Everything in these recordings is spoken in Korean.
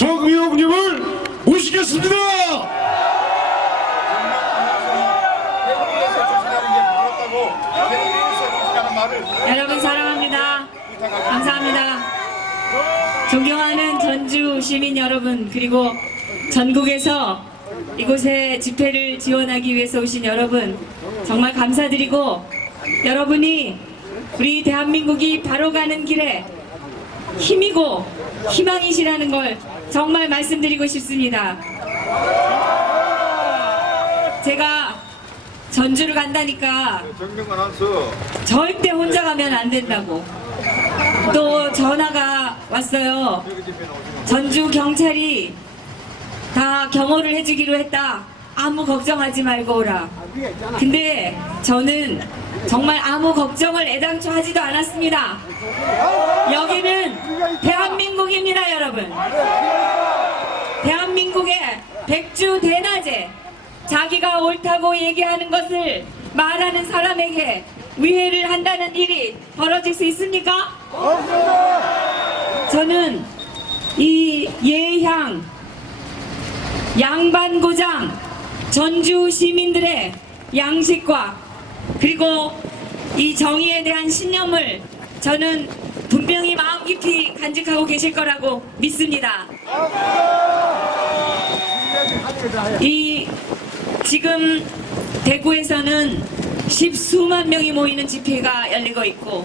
정의용님을 모시겠습니다. 여러분 사랑합니다. 감사합니다. 존경하는 전주 시민 여러분, 그리고 전국에서 이곳에 집회를 지원하기 위해서 오신 여러분 정말 감사드리고, 여러분이 우리 대한민국이 바로 가는 길에 힘이고 희망이시라는 걸 정말 말씀드리고 싶습니다. 제가 전주를 간다니까 절대 혼자 가면 안 된다고 또 전화가 왔어요. 전주 경찰이 다 경호를 해주기로 했다. 아무 걱정하지 말고 오라. 근데 저는 정말 아무 걱정을 애당초 하지도 않았습니다. 여기는 대한민국입니다, 여러분. 대한민국의 백주 대낮에 자기가 옳다고 얘기하는 것을 말하는 사람에게 위해를 한다는 일이 벌어질 수 있습니까? 저는 이 예향 양반고장 전주 시민들의 양식과 그리고 이 정의에 대한 신념을 저는 분명히 마음 깊이 간직하고 계실 거라고 믿습니다. 지금 대구에서는 십수만 명이 모이는 집회가 열리고 있고,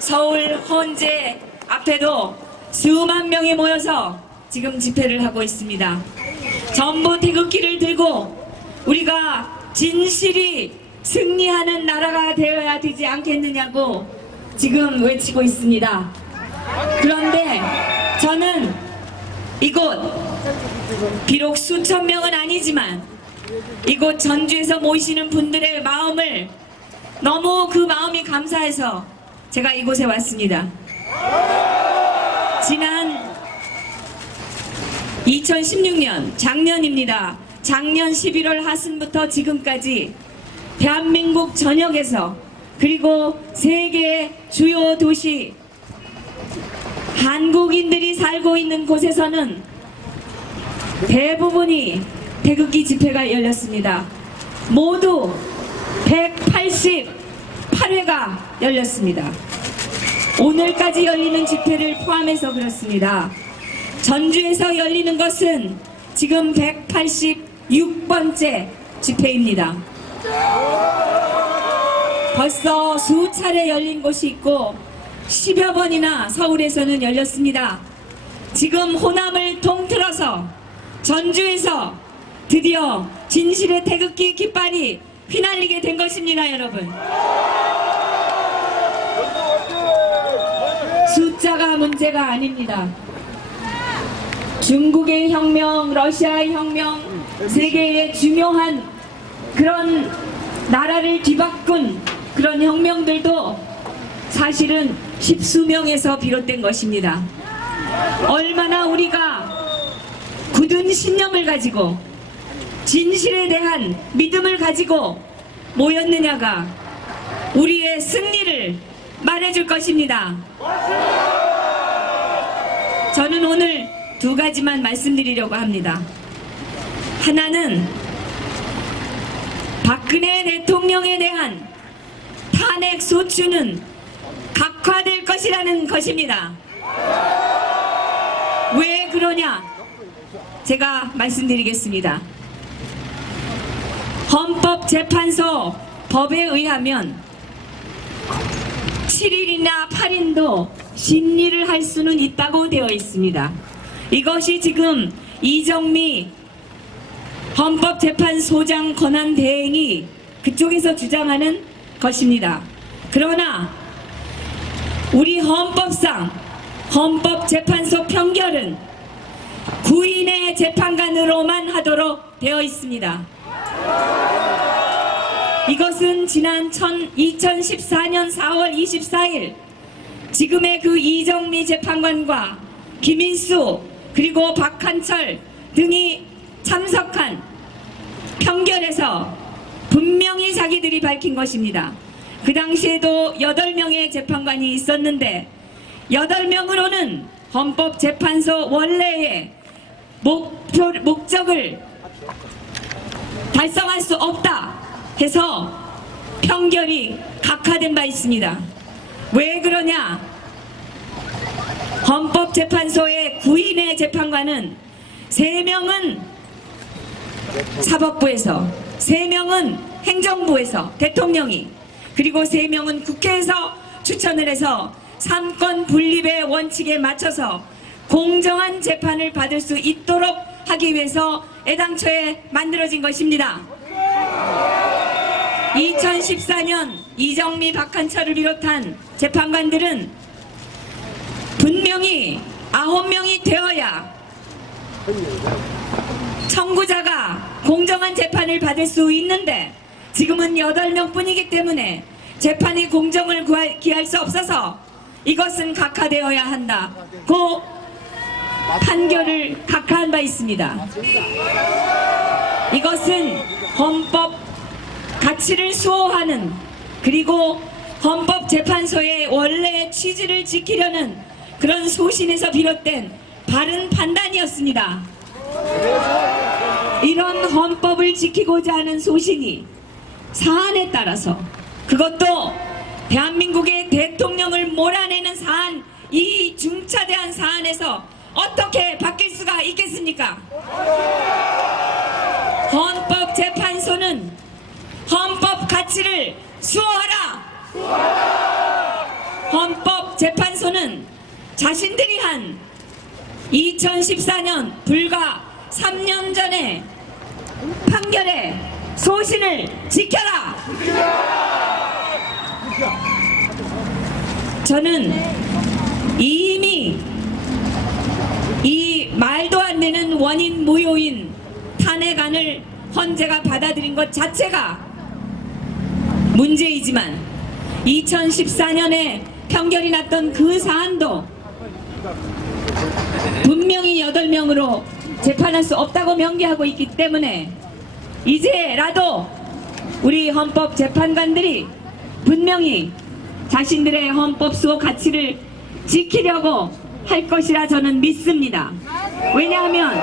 서울 헌재 앞에도 수만 명이 모여서 지금 집회를 하고 있습니다. 전부 태극기를 들고 우리가 진실이 승리하는 나라가 되어야 되지 않겠느냐고 지금 외치고 있습니다. 그런데 저는 이곳 비록 수천 명은 아니지만 이곳 전주에서 모이시는 분들의 마음을 너무 그 마음이 감사해서 제가 이곳에 왔습니다. 지난 2016년 작년입니다. 작년 11월 하순부터 지금까지 대한민국 전역에서 그리고 세계의 주요 도시 한국인들이 살고 있는 곳에서는 대부분이 태극기 집회가 열렸습니다. 모두 188회가 열렸습니다. 오늘까지 열리는 집회를 포함해서 그렇습니다. 전주에서 열리는 것은 지금 186번째 집회입니다. 벌써 수차례 열린 곳이 있고 10여 번이나 서울에서는 열렸습니다. 지금 호남을 통틀어서 전주에서 드디어 진실의 태극기 깃발이 휘날리게 된 것입니다, 여러분. 숫자가 문제가 아닙니다. 중국의 혁명, 러시아의 혁명, 세계의 중요한 그런 나라를 뒤바꾼 그런 혁명들도 사실은 십수명에서 비롯된 것입니다. 얼마나 우리가 굳은 신념을 가지고 진실에 대한 믿음을 가지고 모였느냐가 우리의 승리를 말해줄 것입니다. 저는 오늘 두 가지만 말씀드리려고 합니다. 하나는 박근혜 대통령에 대한 탄핵 소추는 각화될 것이라는 것입니다. 왜 그러냐? 제가 말씀드리겠습니다. 헌법재판소 법에 의하면 7일이나 8일도 심리를 할 수는 있다고 되어 있습니다. 이것이 지금 이정미 헌법재판소장 권한대행이 그쪽에서 주장하는 것입니다. 그러나 우리 헌법상 헌법재판소 판결은 구인의 재판관으로만 하도록 되어 있습니다. 이것은 지난 2014년 4월 24일 지금의 그 이정미 재판관과 김인수 그리고 박한철 등이 참석한 판결에서 분명히 자기들이 밝힌 것입니다. 그 당시에도 8명의 재판관이 있었는데 8명으로는 헌법재판소 원래의 목적을 달성할 수 없다 해서 평결이 각하된 바 있습니다. 왜 그러냐? 헌법재판소의 9인의 재판관은 3명은 사법부에서, 3명은 행정부에서 대통령이, 그리고 3명은 국회에서 추천을 해서 삼권 분립의 원칙에 맞춰서 공정한 재판을 받을 수 있도록 하기 위해서 애당초에 만들어진 것입니다. 2014년 이정미, 박한철을 비롯한 재판관들은 분명히 9명이 되어야 청구자가 공정한 재판을 받을 수 있는데 지금은 8명 뿐이기 때문에 재판이 공정을 기할 수 없어서 이것은 각하되어야 한다고 판결을 각하한 바 있습니다. 이것은 헌법 가치를 수호하는, 그리고 헌법재판소의 원래 취지를 지키려는 그런 소신에서 비롯된 바른 판단이었습니다. 이런 헌법을 지키고자 하는 소신이 사안에 따라서, 그것도 대한민국의 대통령을 몰아내는 사안, 이 중차대한 사안에서 어떻게 바뀔 수가 있겠습니까? 헌법재판소는 헌법 가치를 수호하라! 헌법재판소는 자신들이 한 2014년 불과 3년 전에 판결의 소신을 지켜라! 저는 이미 이 말도 안 되는 원인 무효인 탄핵안을 헌재가 받아들인 것 자체가 문제이지만 2014년에 평결이 났던 그 사안도 분명히 8명으로 재판할 수 없다고 명기하고 있기 때문에 이제라도 우리 헌법재판관들이 분명히 자신들의 헌법 수호 가치를 지키려고 할 것이라 저는 믿습니다. 왜냐하면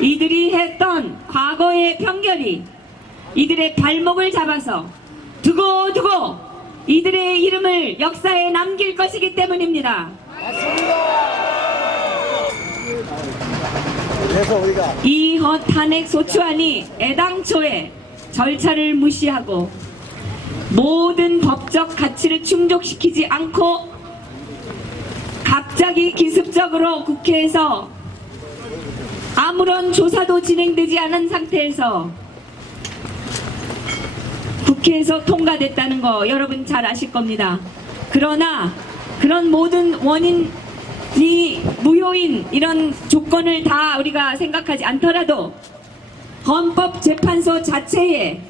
이들이 했던 과거의 평결이 이들의 발목을 잡아서 두고두고 이들의 이름을 역사에 남길 것이기 때문입니다. 이 탄핵 소추안이 애당초에 절차를 무시하고 모든 법적 가치를 충족시키지 않고 갑자기 기습적으로 국회에서 아무런 조사도 진행되지 않은 상태에서 국회에서 통과됐다는 거 여러분 잘 아실 겁니다. 그러나 그런 모든 원인이 무효인 이런 조건을 다 우리가 생각하지 않더라도 헌법재판소 자체의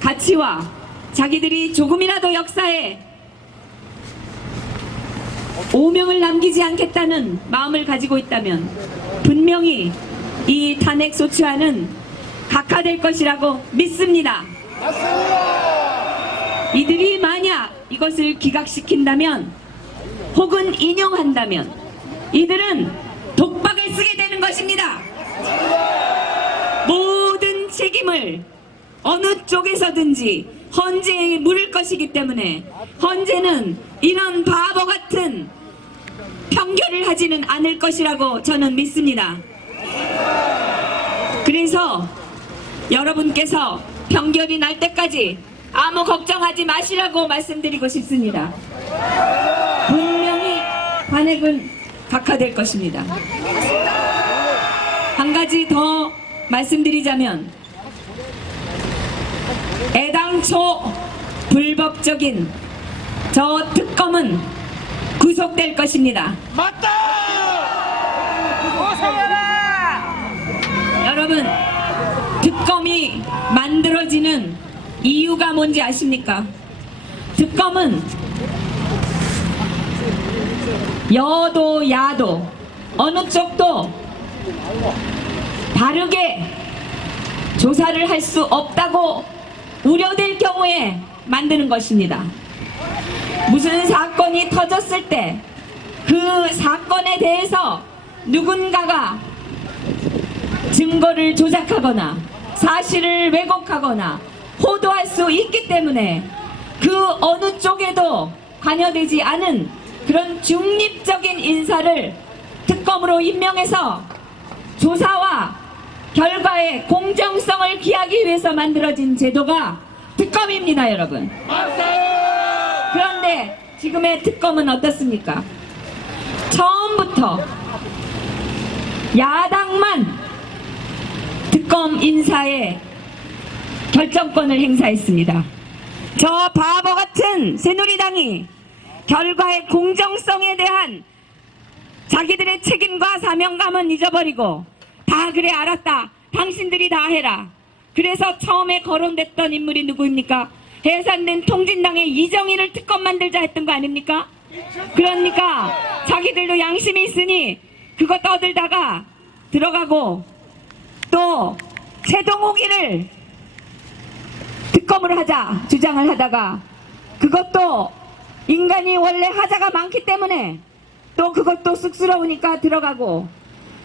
가치와 자기들이 조금이라도 역사에 오명을 남기지 않겠다는 마음을 가지고 있다면 분명히 이 탄핵 소추안은 각하될 것이라고 믿습니다. 이들이 만약 이것을 기각시킨다면 혹은 인용한다면 이들은 독박을 쓰게 되는 것입니다. 모든 책임을 어느 쪽에서든지 헌재에 물을 것이기 때문에 헌재는 이런 바보 같은 평결을 하지는 않을 것이라고 저는 믿습니다. 그래서 여러분께서 평결이 날 때까지 아무 걱정하지 마시라고 말씀드리고 싶습니다. 분명히 탄핵은 각하될 것입니다. 한 가지 더 말씀드리자면 애당초 불법적인 저 특검은 구속될 것입니다. 맞다! 구속해라! 여러분, 특검이 만들어지는 이유가 뭔지 아십니까? 특검은 여도 야도 어느 쪽도 바르게 조사를 할 수 없다고 우려될 경우에 만드는 것입니다. 무슨 사건이 터졌을 때 그 사건에 대해서 누군가가 증거를 조작하거나 사실을 왜곡하거나 호도할 수 있기 때문에 그 어느 쪽에도 관여되지 않은 그런 중립적인 인사를 특검으로 임명해서 조사와 결과의 공정성을 기하기 위해서 만들어진 제도가 특검입니다, 여러분. 그런데 지금의 특검은 어떻습니까? 처음부터 야당만 특검 인사에 결정권을 행사했습니다. 저 바보 같은 새누리당이 결과의 공정성에 대한 자기들의 책임과 사명감은 잊어버리고 다 그래 알았다. 당신들이 다 해라. 그래서 처음에 거론됐던 인물이 누구입니까? 해산된 통진당의 이정희를 특검 만들자 했던 거 아닙니까? 그러니까 자기들도 양심이 있으니 그거 떠들다가 들어가고 또 최동욱이를 특검을 하자 주장을 하다가 그것도 인간이 원래 하자가 많기 때문에 또 그것도 쑥스러우니까 들어가고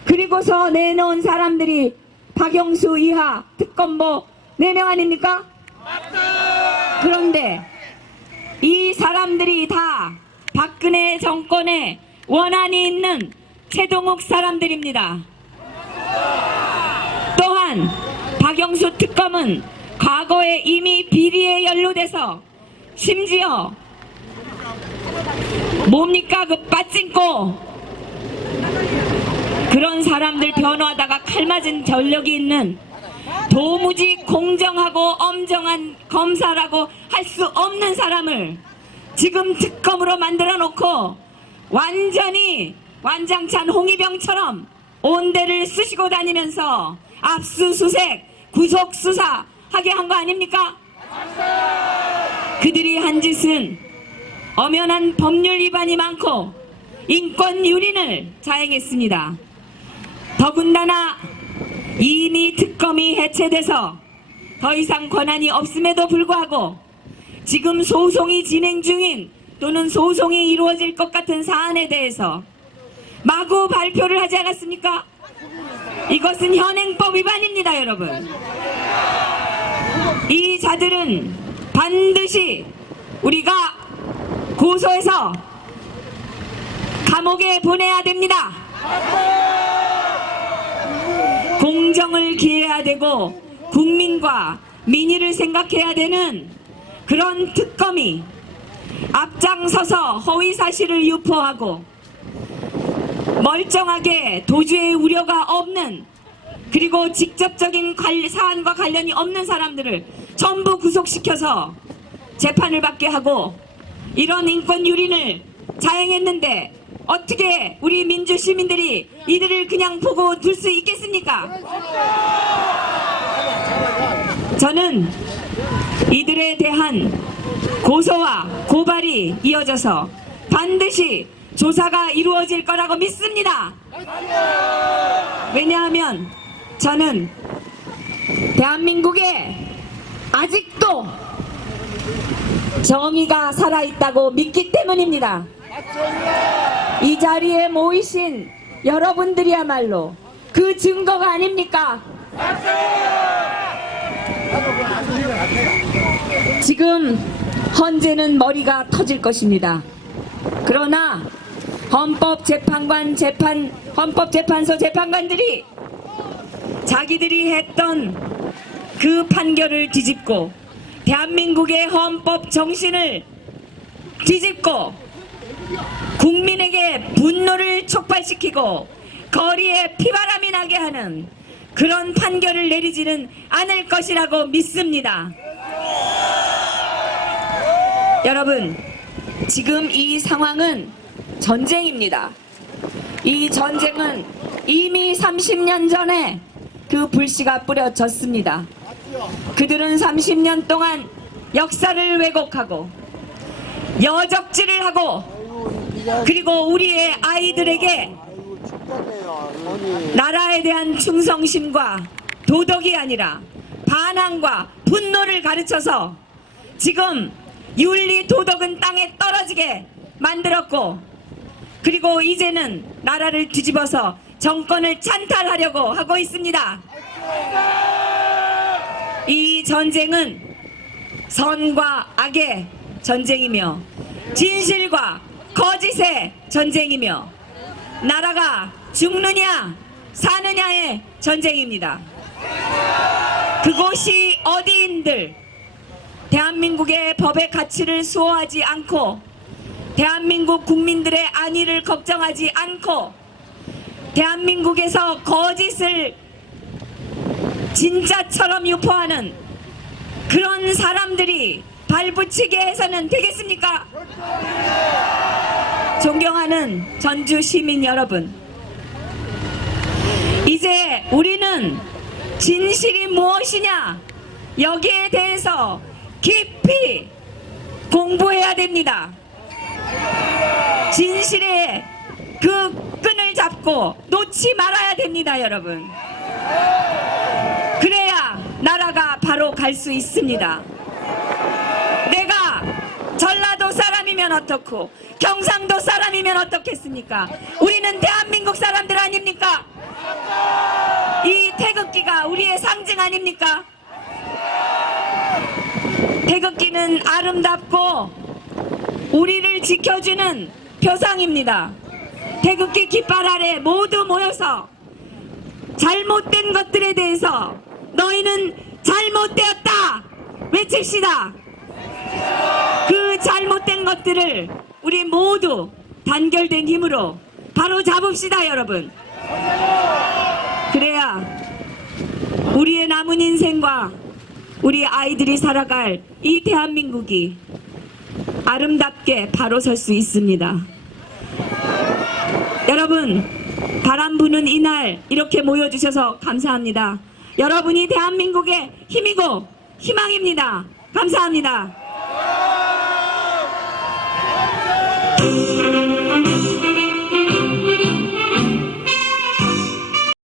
그리고서 내놓은 사람들이 박영수 이하 특검보 4명 아닙니까? 그런데 이 사람들이 다 박근혜 정권에 원한이 있는 최동욱 사람들입니다. 또한 박영수 특검은 과거에 이미 비리에 연루돼서 심지어 뭡니까 그 빠찡꼬 그런 사람들 변호하다가 칼 맞은 전력이 있는 도무지 공정하고 엄정한 검사라고 할 수 없는 사람을 지금 특검으로 만들어 놓고 완전히 완장찬 홍위병처럼 온 데를 쑤시고 다니면서 압수수색 구속수사 하게 한 거 아닙니까? 그들이 한 짓은 엄연한 법률 위반이 많고 인권 유린을 자행했습니다. 더군다나 이미 특검이 해체돼서 더 이상 권한이 없음에도 불구하고 지금 소송이 진행 중인 또는 소송이 이루어질 것 같은 사안에 대해서 마구 발표를 하지 않았습니까? 이것은 현행법 위반입니다, 여러분. 이 자들은 반드시 우리가 고소해서 감옥에 보내야 됩니다. 공정을 기해야 되고 국민과 민의를 생각해야 되는 그런 특검이 앞장서서 허위사실을 유포하고 멀쩡하게 도주의 우려가 없는 그리고 직접적인 사안과 관련이 없는 사람들을 전부 구속시켜서 재판을 받게 하고 이런 인권 유린을 자행했는데 어떻게 우리 민주 시민들이 이들을 그냥 보고 둘 수 있겠습니까? 저는 이들에 대한 고소와 고발이 이어져서 반드시 조사가 이루어질 거라고 믿습니다. 왜냐하면 저는 대한민국에 아직도 정의가 살아있다고 믿기 때문입니다. 이 자리에 모이신 여러분들이야말로 그 증거가 아닙니까? 지금 헌재는 머리가 터질 것입니다. 그러나 헌법재판소 재판관들이 자기들이 했던 그 판결을 뒤집고 대한민국의 헌법 정신을 뒤집고 국민에게 분노를 촉발시키고 거리에 피바람이 나게 하는 그런 판결을 내리지는 않을 것이라고 믿습니다. 여러분, 지금 이 상황은 전쟁입니다. 이 전쟁은 이미 30년 전에 그 불씨가 뿌려졌습니다. 그들은 30년 동안 역사를 왜곡하고 여적질을 하고 그리고 우리의 아이들에게 나라에 대한 충성심과 도덕이 아니라 반항과 분노를 가르쳐서 지금 윤리 도덕은 땅에 떨어지게 만들었고 그리고 이제는 나라를 뒤집어서 정권을 찬탈하려고 하고 있습니다. 이 전쟁은 선과 악의 전쟁이며 진실과 거짓의 전쟁이며 나라가 죽느냐 사느냐의 전쟁입니다. 그곳이 어디인들 대한민국의 법의 가치를 수호하지 않고 대한민국 국민들의 안위를 걱정하지 않고 대한민국에서 거짓을 진짜처럼 유포하는 그런 사람들이 발붙이게 해서는 되겠습니까? 존경하는 전주 시민 여러분, 이제 우리는 진실이 무엇이냐 여기에 대해서 깊이 공부해야 됩니다. 진실의 그 끈을 잡고 놓지 말아야 됩니다, 여러분. 그래야 나라가 바로 갈 수 있습니다. 내가 전라도 사람이면 어떻고 경상도 사람이면 어떻겠습니까? 우리는 대한민국 사람들 아닙니까? 이 태극기가 우리의 상징 아닙니까? 태극기는 아름답고 우리를 지켜주는 표상입니다. 태극기 깃발 아래 모두 모여서 잘못된 것들에 대해서 너희는 잘못되었다 외칩시다. 그 잘못된 것들을 우리 모두 단결된 힘으로 바로 잡읍시다, 여러분. 그래야 우리의 남은 인생과 우리 아이들이 살아갈 이 대한민국이 아름답게 바로 설 수 있습니다. 여러분, 바람 부는 이날 이렇게 모여주셔서 감사합니다. 여러분이 대한민국의 힘이고 희망입니다. 감사합니다.